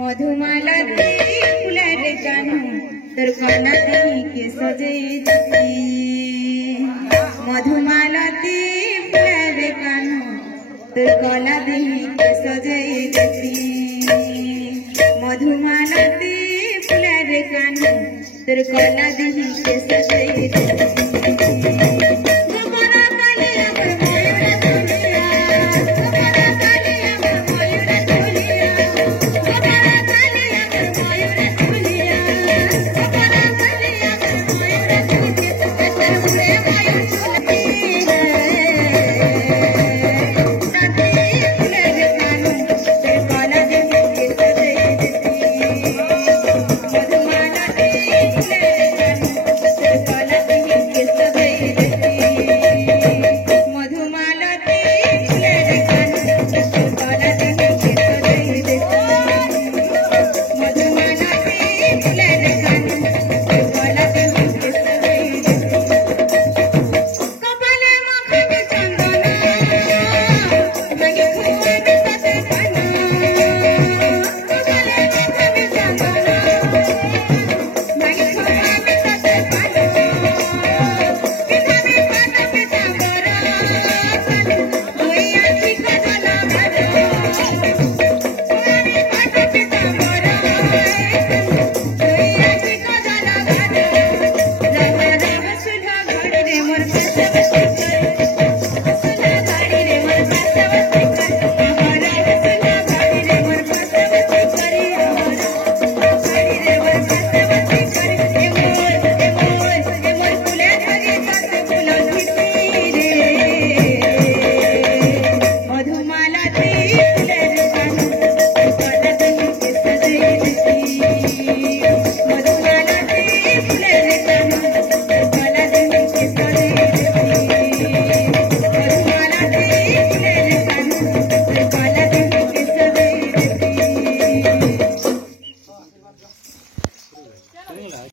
मधुमालती फुलार कानू तोर कला देही के सजई देती। मधुमालती फुलार कानू तोर कला देही के सजई देती। मधुमालती फुलार कानू तोर कला देही के सजई देती।